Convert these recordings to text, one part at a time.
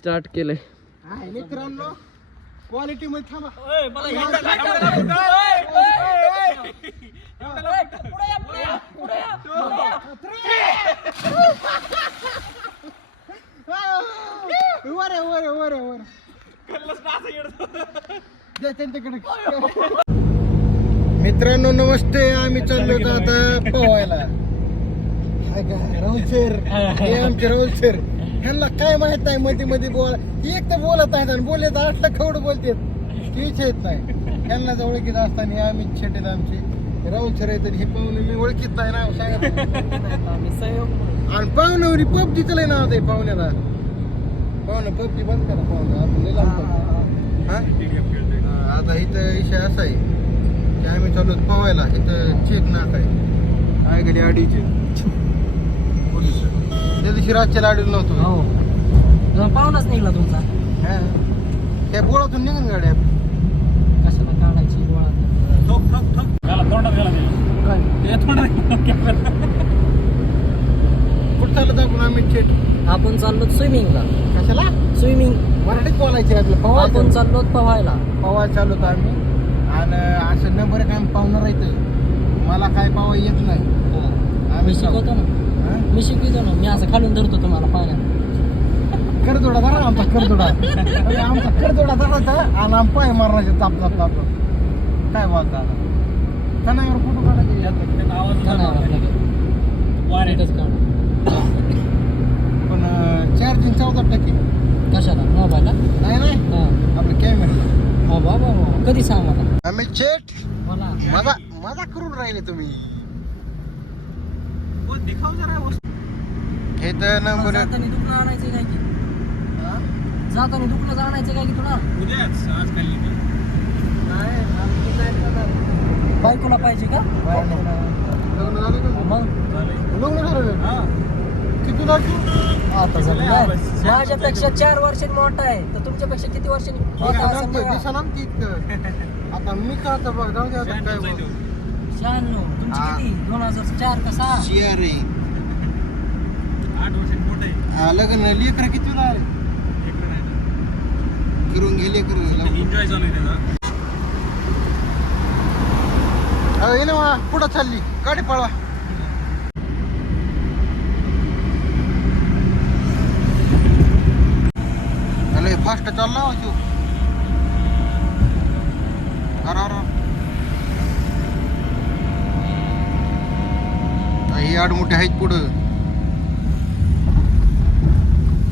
Start केलंय. मित्रांनो quality मध्ये थांबा. मित्रांनो नमस्ते. आम्ही चाललो आता पोहायला. राहुल सर, हे आमचे राहुल सर. ह्यांना काय माहित नाही मध्ये मध्ये बोला. एक तर बोलत आहेत आणि बोलत आठला खवड बोलतात. तीच येत नाही. ह्यांना जर ओळखीत असताना आम्ही छेटेत आमचे राहुल सर येतात. हे पाहुणे मी ओळखीत नाही ना सांगत. आणि पाहुण्यावरी पबजी चलाय नाव ते पाहुण्याला. पाहुणं पबजी बंद करा. पाहुणं आता इथं विषय असा आहे की आम्ही चालू पोहायला. इथं चेक नाक आहे. काय गेली अडीचे त्या दिवशी रातच्या लाडूला नव्हतो. पाहुणाच निघला तुमचा. त्या बोळातून निघून गाड्या कशाला काढायची बोळा. कुठं चालत आपण आम्ही थेट. आपण चाललो स्विमिंगला. कशाला स्विमिंग मराठीत बोलायचे आपलं. आपण चाललो पोहायला. पोवायला चालू होतो आम्ही. आणि असं नंबर एक आम्ही पाहुणं राहतोय. मला काय पावा येत नाही. मी शिकवतो ना. मी शिकवतो ना. मी असं खालून धरतो तुम्हाला पाण्यात. करदोडा धरा आमचा करदोडा. आमचा करदोडा धरायचा आणि आम पाय मारण्याचे ताप ताप ताप. काय बोलता आता कणावर फोटो काढायचे. पण चार्जिंग 14%. कशाला मोबाईलला? नाही नाही आपलं कॅमेरा. बाबा कधी सांग मला. आम्ही चेट मला मजा करून राहिले तुम्ही. हे तर नंबर जाताना दुखणं आणायचं काय की? जाताना दुखणं आणायचं काय की तुला? बायकोला पाहिजे का? लग्न झालं का? मग लग्न झालं किती लागतो आता झालं काय? माझ्यापेक्षा 4 वर्षांनी मोठा आहे तर तुमच्यापेक्षा किती वर्षांनी मोठा असेल बघा. दिसा ना तितकं. आता मी का आता बघ जाऊ दे आता काय बघ. 96 तुमची किती? 2004 का 6? शियार आहे 8 वर्षांनी मोठे. लग्न लेकर किती वेळा आले करून गेले करून एन्जॉय चालू आहे त्याचा. ये ना पुढं चालली गाडी पळवा. अरे फास्ट चालला तू. ही आडमुठे आहेत पुढं.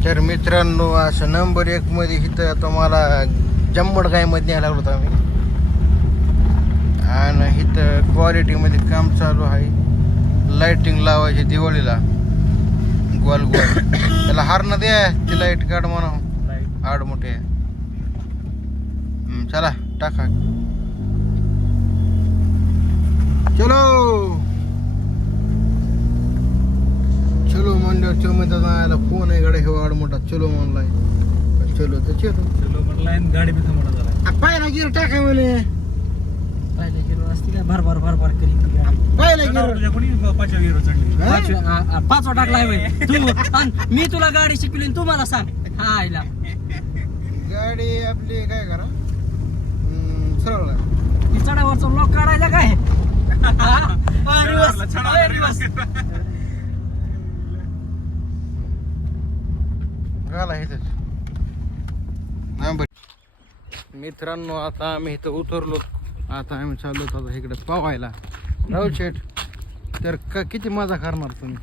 तर मित्रांनो असं नंबर 1 मध्ये इथं तुम्हाला जम्मडगाई मध्ये न्यायला लागलो आम्ही. आणि इथं क्वालिटी मध्ये काम चालू आहे. लाइटिंग लावायची दिवाळीला गोल गोल. त्याला हार न द्या ती लाईट काढ म्हणा. आड मोठे चला टाका. चलो चलो म्हणल्यावर चोमेचा जायला फोन आहे गाडी. हे आड मोठा चलो म्हणलाय. चलो तर चलो गाडी बी थांबवला झाला. पायला गिर टाका म्हणे. पाहिलं हिरो असती का भरभर करीत पायला गिर 5 टाकलाय तू. मी तुला गाडी शिकवली तू मला सांग. हा आईला गाडी आपली काय करा सरळ ती चढावरचा ब्लॉक काढायचा काय? घाला हे मित्रांनो आता आम्ही इथं उतरलो. आता आम्ही चाललो आता इकडे पोहायला. राहुल शेठ तर किती मजा करणार तुम्ही?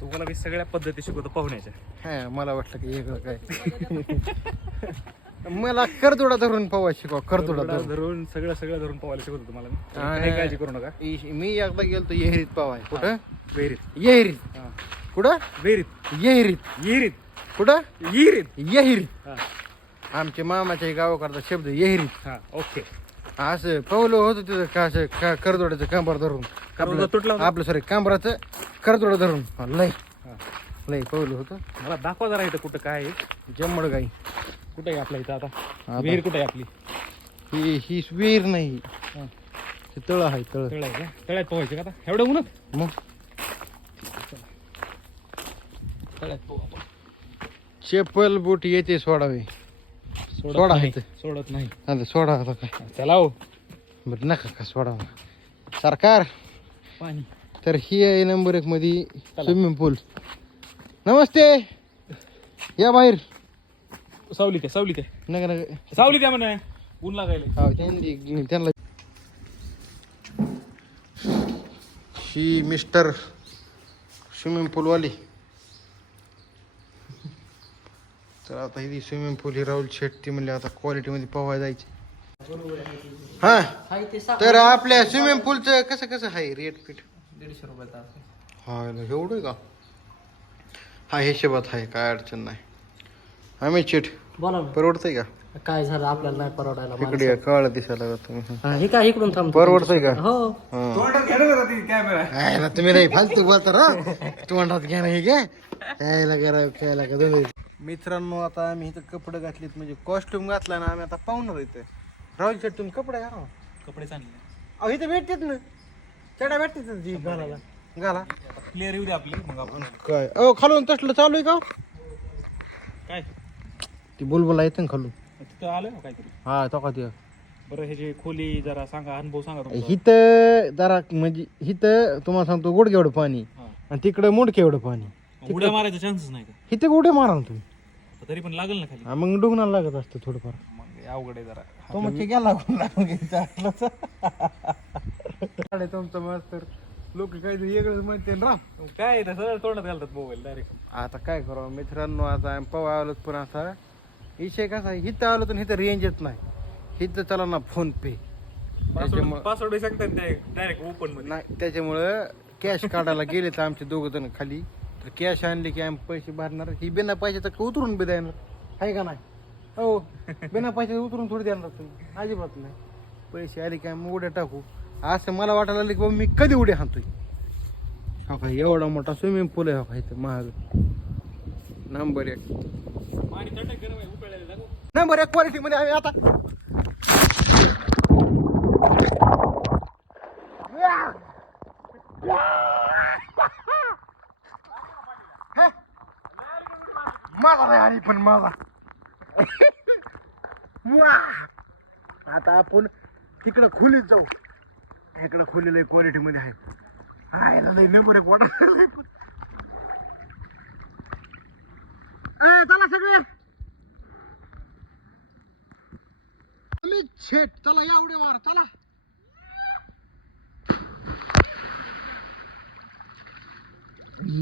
तुम्हाला मी सगळ्या पद्धती शिकवतो पोहण्याच्या. हा मला वाटलं की वेगळं काय. मला करदोडा धरून पोहाय शिकवा. करदोडा धरून सगळं धरून पोहायला शिकवतो तुम्हाला. काही काळजी करू नका. मी एकदा गेलतो येहरीत पोहाय. कुठं? विहिरीत. येहरीत. कुठं? विहिरीत. येहरीत. विहिरीत. कुठं? विहिरीत. येहरीत. आमच्या मामाच्या गावा करता शब्द येहरीत. हा ओके. असं पावलं होतं तिथं का असं करदोड्याचं कांबर धरून. आपलं सॉरी कांबराचं करदोडं धरून लय पावलं होतं. मला दाखवा जरा इथं कुठं काय आहे. जम्मडगाई कुठे आहे आपल्या इथं? आता विहीर कुठे आहे आपली? ही विहीर नाही. तळ आहे. तळ आहे का? तळ्यात पोहायचं का आता एवढं उन्हात? मग तळ्यात पोहा. चप्पल बूट येते सोडावे. सोडा नाही. इथं. सोडत नाही. आता सोडा आता काय चला हो. बरं नका का सोडा सरकार. पाणी. तर ही आहे नंबर 1 मध्ये स्विमिंग पूल. नमस्ते या बाहेर. सावलीत आहे नका नका सावलीत आहे म्हणे ऊन लागायला. हो त्यांना ही मिस्टर स्विमिंग पूलवाली. तर आता ही स्विमिंग पूल ही राहुल शेट्टी म्हणले आता क्वालिटीमध्ये पोहायला जायचे. हा हाय ते सांग. तर आपल्या स्विमिंग पूलचं कसं कसं आहे रेट पीट? 150 रुपये तास. हा एवढं आहे का? हा हिशोबात आहे काय अडचण नाही. आम्ही चिट बोला ना. परवडतंय का? काय झालं आपल्याला नाही परवडायला. इकडे या, काळा दिसायला लागला तुम्ही. हा, हे काय इकडून थांबतो. परवडतंय का? हो. यायला तुम्ही नाही फालतू बोलता राव. तोंडात घ्या नाही घ्या यायला करा काय का. मित्रांनो आता आम्ही इथं कपडे घातलेत म्हणजे कॉस्ट्युम घातला ना आम्ही आता पाहुणार इथं. राहुल शेट तुम्ही कपडे घाला. कपडे चांगले. अहो इथं भेटतात ना चढा भेटतात जी घालायला. घाला क्लिअर येऊ दे आपली मग आपण. काय अहो खालून तसलं चालू आहे का? काय ती बुलबुला येतं ना खालून. तिथं आलं ना काहीतरी. हा तो का ते बरं ह्याची खोली जरा सांगा अनुभव सांगा तुमचा. हिथं जरा म्हणजे हिथं तुम्हाला सांगतो गुडघे एवढं पाणी हा. आणि तिकडं मुडके एवढं पाणी. उड्या मारायचा चान्सच नाही का? हिथं उड्या मारा ना तुम्ही. तरी पण लागेल ना खाली. हा, मग डुगणार लागत असतं थोडंफार. मग अवघड आहे जरा. तो मग गेला तुमचं मास्तर लोक काहीतरी वेगळंच म्हणते राम. मग काय आहे, सगळं तोंडात घालतात मोबाईल डायरेक्ट. आता काय करावं मित्रांनो आता आम्ही पवा आलो पण आता विषय कसा आहे हिथं आलो तर हिथं रेंज येत नाही. हिथं चला ना फोन पे पासवर्ड सांगतात डायरेक्ट ओपन मध्ये. नाही त्याच्यामुळं कॅश काढायला गेले तर आमचे दोघं जण खाली. तर कॅश आणले की आम्ही पैसे भरणार. ही बिना पैशाचं उतरून बी देणार आहे का नाही? हो बिना पैशाचं उतरून थोडी देणार तुम्ही अजिबात नाही. पैसे आले की आम्ही उड्या टाकू. असं मला वाटायला लागलं की बाबा मी कधी उड्या हाणतोय. हो का एवढा मोठा स्विमिंग पूल आहे. हो का इथं महाग नंबर 1. पाणी थंड गरम आहे उकळलेलं दाखव. नंबर 1 क्वालिटी मध्ये आहे आता. माझा नाही आली पण माझा. आता आपण तिकडं खोलीत जाऊ. इकडं खोलीला क्वालिटी मध्ये आहे. हायला लई नंबर 1 वाटा. चला सगळे शेट चला या उडी मार चला.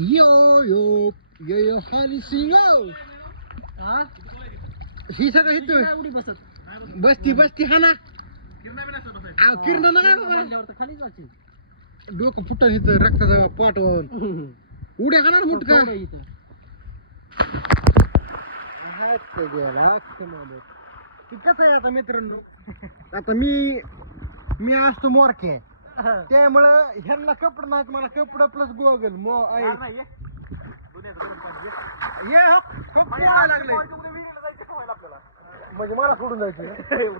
यो यो यो यो हरी सिंग ही सगळं इथं बसती हा ना. किरण नाही बाबा खाली जायची. डोकं फुटत इथं रक्ताचा पाठ उड्या खाणार मुटका. कसं आहे आता मित्रांनो आता मी असतो मोरके त्यामुळं ह्यांना कपडे नाहीत मला कपडे प्लस गोगल म्हणजे मला सोडून जायचं.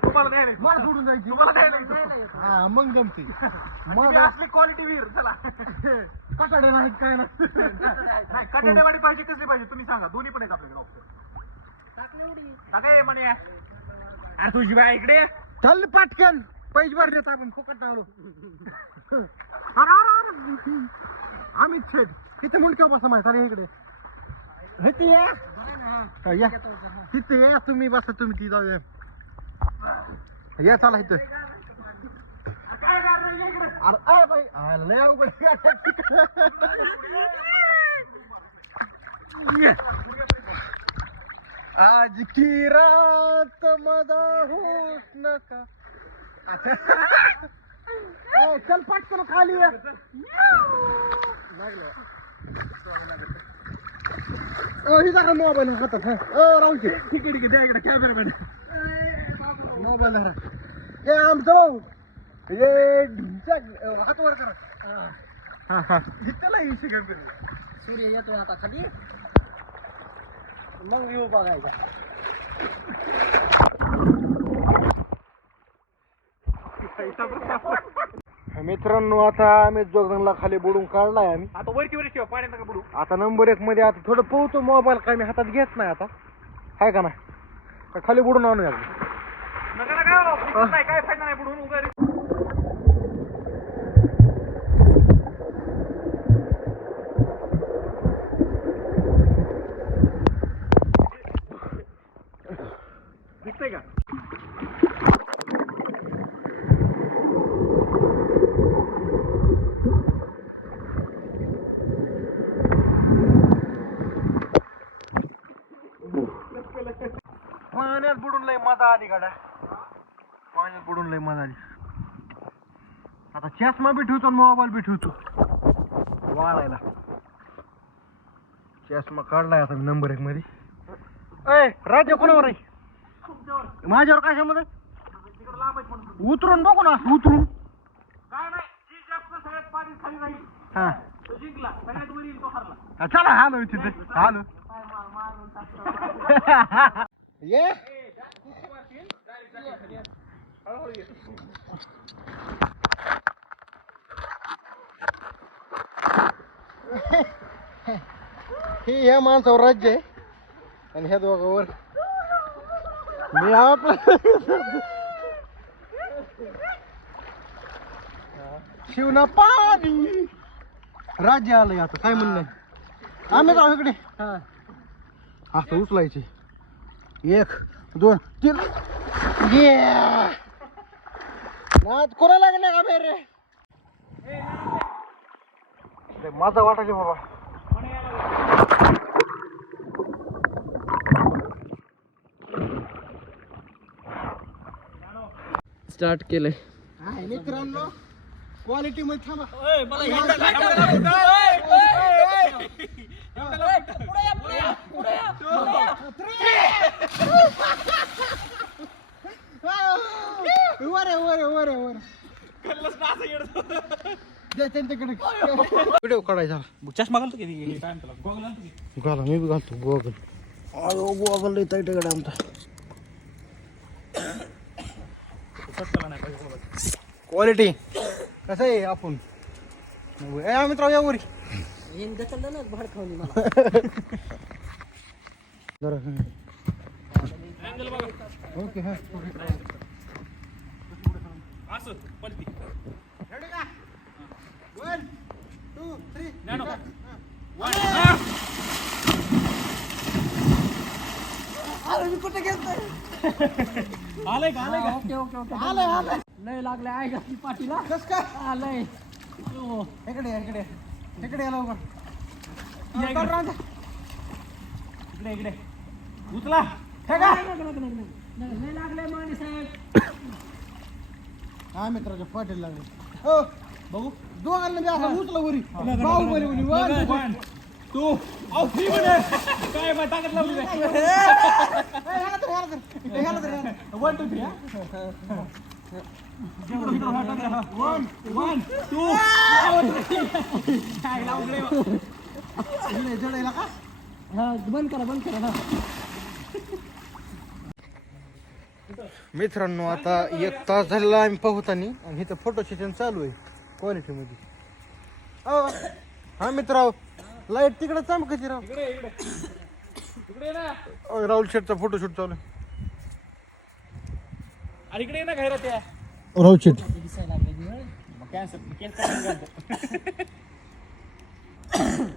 तुम्हाला नाही नाही. मला सोडून जायची हा मग जमते. मग असली क्वालिटी वीर चला. कटाडे नाहीत काय ना. नाही कटाडेवाडी पाहिजे कसली पाहिजे तुम्ही सांगा. दोन्ही पण आहेत आपल्याकडे ऑप्शन. काय म्हणे अरे तुझी बाय इकडे चल पाटकन पैसे भरलेत आपण फुकट आलो. आम्ही थेट तिथे मुंडक्या बसा माझ्या सारे इकडे इथे या तिथे या तुम्ही बसा तुम्ही ती जाऊ या चला इथं. अरे बाई लय अवघड. आज की रात मदा होत नका. चल पटकन खाली लागलं मोबाईल हातात. राहू तिकीट द्या इकडे कॅमेरा मॅन. मोबाईल धरा. हे आमचं भाऊ हे हात वर करा. हा हा सूर्य येतोय आता खाली मग व्ह्यू बघायचा. मित्रांनो आता आम्ही जोगदनला खाली बुडून काढलाय आम्ही. आता वरची वर ठेवा पाण्यात नका बुडू. आता नंबर 1 मध्ये आता थोडं पोहतो. मोबाईल काय मी हातात घेत नाही आता, हाय का नाही. खाली बुडून आणूया. नका नका नाही काय फायदा नाही बुडून उगाच. दिसतंय का? पाण्यात बुडून लय मजा आली गाड्या. पाण्यात बुडून लय मजा आली. आता चष्मा बी ठेवतो आणि मोबाईल बी ठेवतो वाळायला. चष्मा काढलाय आता नंबर 1 मध्ये. ए राज्य कोणावर आहे? माझ्यावर काय समज? तिकडे लांबच म्हणून उतरून बघू ना. उतरून काय नाही. जी जास्त सगळ्यात पाणी खाली राहील हा तो जिंकला. सगळ्यात वर येईल तो हरला. चला हालो तिथे हालो. ये हे ह्या माणसावर राज्य आहे आणि ह्या दोघांवर मी आपलं शिवना पाणी राज्य आलंय. आता काय म्हणणं आहे? आम्ही जाऊ इकडे. असं उचलायचे 1 2 3. नाद कोणा लागले का बेरे? माझा वाटायचे बाबा. स्टार्ट केलंय. मित्रांनो क्वालिटी मध्ये थांबा. व्हिडिओ काढायचा. चष्मा घालतो की काय म्हणतो गॉगल घालतो की? घाला मी बी घालतो गोगल. गोगल लय टाईट गड्या आमचा. क्वालिटी कसं आहे आपण मित्र यावरी भाड खाऊन ओके हा असं पलटी. 1 2 3 नॅनो. कुठे गेलतोय? आलंय का? आलंय का? Okay okay okay. आलंय लय लागले आहे का ती पाठीला? कस काय आलंय. इकडे इकडे यायला उभा. इकडे इकडे उचला. लय लागले माने साहेब. हा मित्राच्या पाटील लागले. हो बघू दोघांना बी असं उचला वरी. बाहुबली बोली 1 2 फ्री मध्ये काय बा ताकद लावली नाही. 1 2 3 1 2 काय लावले जडायला का? हा बंद करा ना. मित्रांनो आता 1 तास झालेला आम्ही पाहतानी आणि इथं फोटो सेशन चालू आहे क्वालिटी मध्ये. हा मित्र लाईट तिकडे चमकायची राव. इकडे इकडे इकडे ना. राहुल शेटचा फोटोशूट चालू आहे. अरे इकडे ना घरात या. राहुल शेट दिसायला लागले. कॅन्सर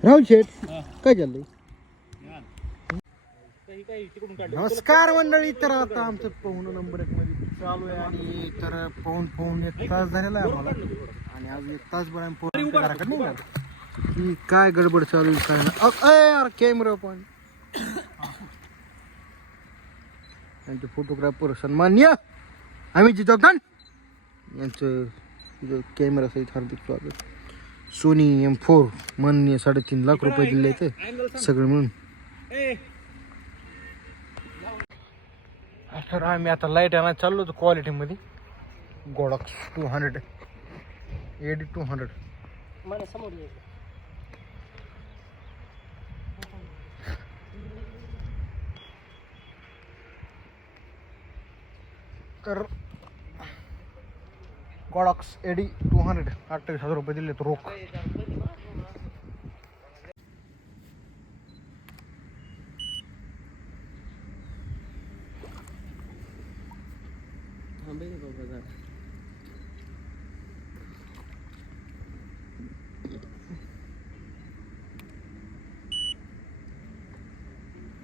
राहुल शेट काय चाललंय? काही तिकडून काढलं. नमस्कार मंडळी. तर आता आमचं पाहुणं नंबर 1 मध्ये चालू आहे आणि तर पाहून 1 तास झालेला आहे आम्हाला आणि आज 1 तासभर आम्ही पोहोचलो घराकडे निघालो. की काय गडबड चालू आहे काय नाही. यार कॅमेरा पण त्यांचे फोटोग्राफर सन्मान्य अमित जोगदन यांचं कॅमेरा सहित हार्दिक स्वागत. सोनी M4 मान्य 3.5 लाख रुपये दिले ते सगळे मिळून. तर आम्ही आता लाईट आणायला चाललो होतो क्वालिटी मध्ये. Godox 200 AD 200. मला समोर यायचं. तर गॉडॉक्स एडी 200 28,000 रुपये दिले तो रोख.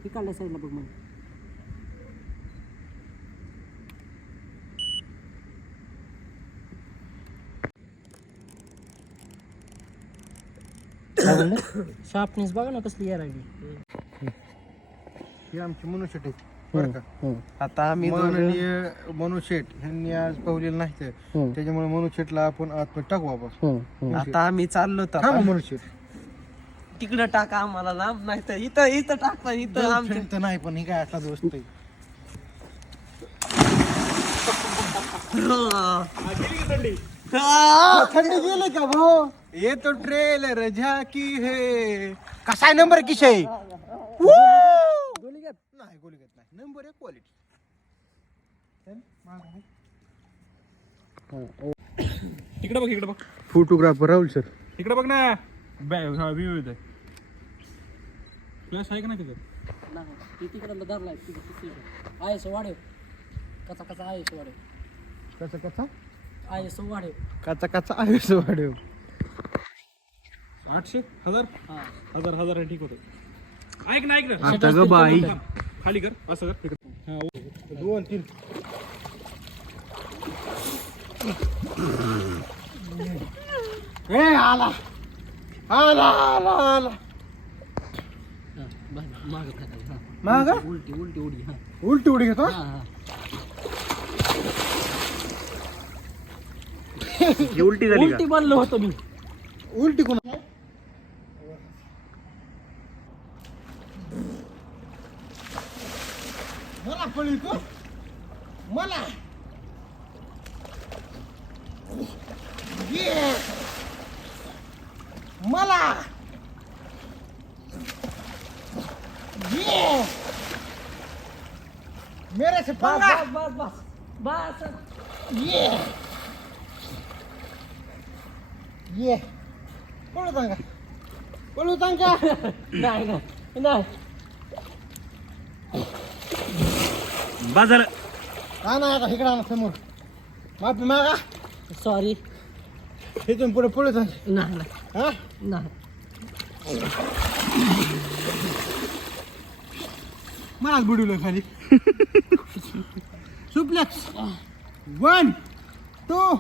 इकडल्या साईडला बघ मग. शार्पनेस बघा ना कसली यार लागली. ही आमची मनुष्य आहेत बरं का. आता आम्ही माननीय मनू शेठ यांनी आज पावलेलं नाही तर त्याच्यामुळे मनू शेठला आपण आतमध्ये टाकू आपण. आता आम्ही चाललो हा तर मनू शेठ तिकडं टाका आम्हाला लांब नाही तर इथं इथं टाकता इथं आमच्या तर नाही पण ही काय असला दोस्त आहे. थंडी गेली का भाऊ. ये तो ट्रेलर झाकी है. कसा आहे नंबर किशा आहे. गोलीगत नाही गोलीगत नाही नंबर आहे क्वालिटी. इकडे बघ इकडे बघ फोटोग्राफर राहुल सर. इकडे बघ ना. व्ह्यू येत फ्लॅश आहे का नाही तिथं. नाही ती तिकडं धरलाय आहे सो वाढेव. कचा कचा आहे सो वाढेव. कसा कसा आहे सो वाढेव. कचा कचा आयुष वाढेव. 800 1000 हा 1000 हे ठीक होतं. ऐक ना ऐक ना आता ग बाई खाली कर असं कर इकडे. 2 3 ए आला आला आला आला माग टाकायचं. माग उलटी उलटी उडी. हा उलटी उडी घेतो. हा हा उलटी झाली उलटी बनलो होतो मी. उलटी कोण मला पळतो मला ये मला ये मेरे से पंगा. बस बस बस ये ये पळू तांगा पळू तांगा. नाही नाही नाही. बाजार हा ना आता इकडे आणा समोर माफी मागा. सॉरी. इथून पुढे पळू तांगा. नाही नाही हा नाही. मला बुडवलं खाली. Suplex 1 2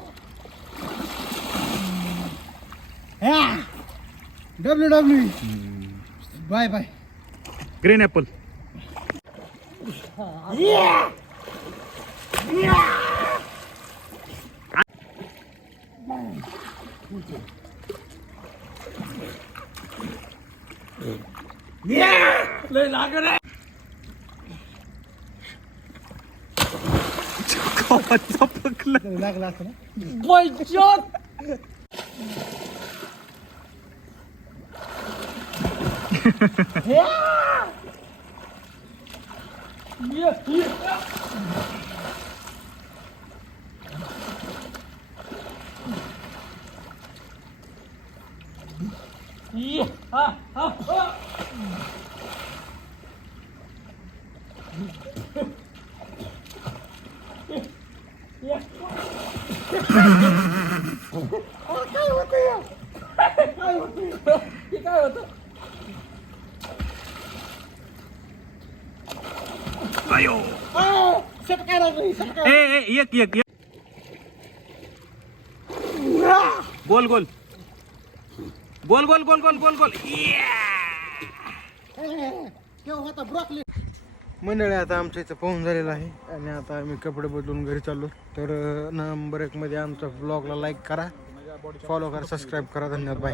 WWE bye bye. Green apple. लय लागलं आहे. लागला असं ना. बैजोत. काय होतं. एक एक एक गोल गोल गोल गोल गोल गोल गोल गोल. होता ब्रॉकली. मंडळी आता आमच्या इथं पाहून झालेलं आहे आणि आता आम्ही कपडे बदलून घरी चाललो. तर नंबर 1 मध्ये आमच्या ब्लॉगला लाईक करा, फॉलो करा, सबस्क्राईब करा. धन्यवाद. बाय.